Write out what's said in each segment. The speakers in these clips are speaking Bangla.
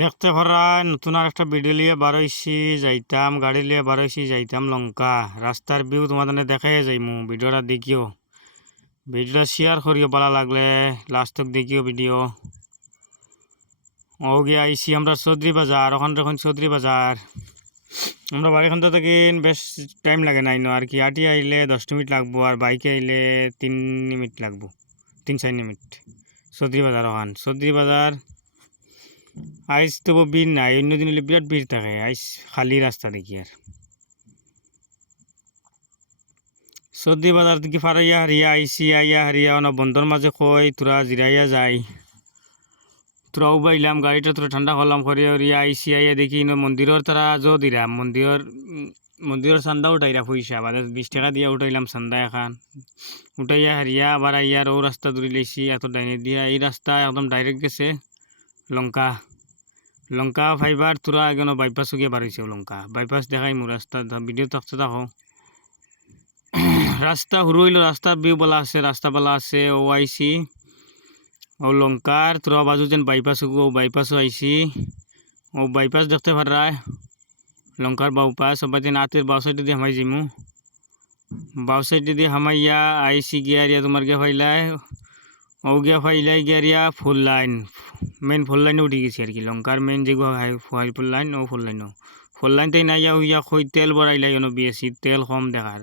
দেখতে পারায় নতুন আর একটা ভিডিও লিয়ে বারোইছি যাইতাম গাড়ি লিয়ে বারোইছি যাইতাম লঙ্কা রাস্তার ভিউ তোমাদের দেখাই যাইমু ভিডিওটা দেখিও ভিডিওটা শেয়ার করিও ভালো লাগলে লাস্ট তক দেখিও ভিডিও ও গিয়ে আইসি আমরা চৌধুরী বাজার ওখান এখন চৌধুরী বাজার আমরা বাড়িখান থেকে বেশ টাইম লাগে নাই আর কি আটি আইলে 10 মিনিট লাগবো আর বাইকে আইলে 3 মিনিট লাগবো 3-4 মিনিট চৌধুরী বাজার ওখান চৌধুরী বাজার আইস তো ভিড় নাই অন্যদিন হলে বিরাট ভিড় থাকে আইস খালি রাস্তা দেখি আর চৌধুরী বাজার থেকে ফারাইয়া হারিয়া আইসি আইয়া হারিয়া না বন্ধর মাঝে কই তোরা জিরাইয়া যাই তোরাও বাইলাম গাড়িটা তোরা ঠান্ডা করলাম করিয়া হরিয়া আইসি আইয়া দেখি মন্দিরের তারা যো দিলাম মন্দিরের চান্দা উঠাইরা পয়সা বাদে 20 টাকা দিয়া উঠাইলাম চান্দা এখন উঠাইয়া হারিয়া আবার আইয়ার ও রাস্তা ধরে লেছি এত ডাইনে দিয়া এই রাস্তা একদম ডাইরেক্ট গেছে লঙ্কা লঙ্কা ফাইবার তোরা এখানে বাইপাস গিয়ে বাড়িছে লঙ্কা বাইপাস দেখাই মো রাস্তা ভিডিও থাকতে দেখো রাস্তা সরু হইল রাস্তার ভিউ বলা আছে রাস্তা বলা আছে ও আইসি ও লঙ্কার তোরা বাজু যেন বাইপাস ও বাইপাসও আইসি ও বাইপাস দেখতে পারায় লঙ্কার বাউ পাস সবাই দিন আতের বাউ সাইড দিয়ে হামাই যাইমু বাউ সাইড দিয়ে হামাইয়া আইসি গিয়ারিয়া তোমার গিয়া ফাইলাই ও গিয়া ফাইলাই গিয়ারিয়া ফুল লাইন মেন ফুল লাইনে উঠে গেছি আর কি লঙ্কার মেন যেগুলো ফুল লাইন ও ফুল লাইন তাই নাইয়া হইয়া খই তেল বড়াইলাই অন বিয়েছি তেল কম দেখার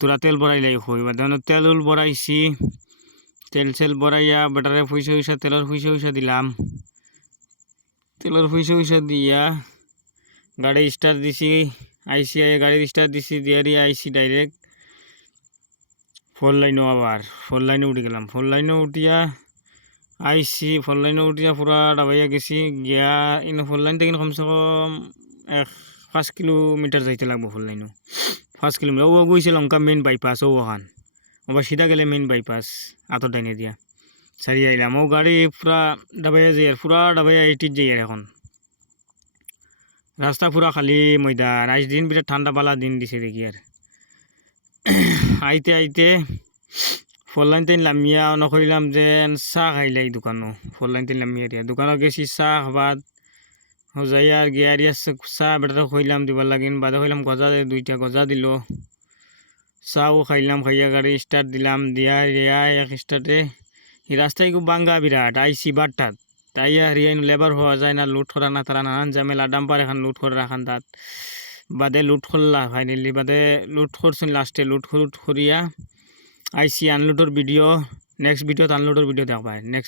তোরা তেল বড়াইলাই খই বা তেল উল বড়াইছি তেল সেল বড়াইয়া বেটারে পয়সা তেলের পয়সা দিলাম তেলের পয়সা দিয়া গাড়ি স্টার্ট দিছি আইসি আই গাড়ি স্টার্ট দিছি দিয়ারি আইসি ডাইরেক্ট ফোর লাইনও আবার ফোর লাইনে উঠে গেলাম ফোর লাইনে উঠিয়া আইসি ফোর লাইনে উঠিয়া পুরা ডাবাইয়া গেছি গিয়া ইনো ফোর লাইন থেকে কমসে কম 5 কিলোমিটার যাইতে লাগবো ফোর লাইনও 5 কিলোমিটার ও গেছে লঙ্কা মেন বাইপাস ও ওখান আবার সিধা গেলে মেন বাইপাস আতর ডাইনে দিয়া সারি আইলাম ও গাড়ি পুরা ডাবাইয়া যাই আর পুরা ডাবাইয়া 80 যাই আর এখন রাস্তা পুরা খালি ময়দান আজ দিন বিরাট ঠান্ডা বালা দিন দিছে দেখি আর আইতে আইতে ফোর লাইন তেন লামিয়া নকরিলাম যে চাহ খাইলাই দোকানো ফোর লাইন তেন লামিয়া দিয়া দোকানত গেছি চাহ ভাত যাই আর গিয়ারিয়া চাহ বেটারে খইলাম দিবার লাগিন বাদে খইলাম গজা 2টা গজা দিল চাও খাইলাম খাইয়া গাড়ি স্টার্ট দিলাম দিয়া রিয়া এক স্টার্টে এই রাস্তায় খুব বাঙ্গা বিরাট আইসি বারটাত তাই হারিয়াইন লেবার হওয়া যায় না লুট করা না তারা নানান ঝামেলা ডাম্পার এখন লুট করে রাখান তাত বাদে লুট করলা ফাইনালি বাদে লুট করছেন লাস্টে লুট করিয়া আইসি আনলোডের ভিডিও নেক্সট ভিডিওত আনলোডের ভিডিও দেখবা নেক্সট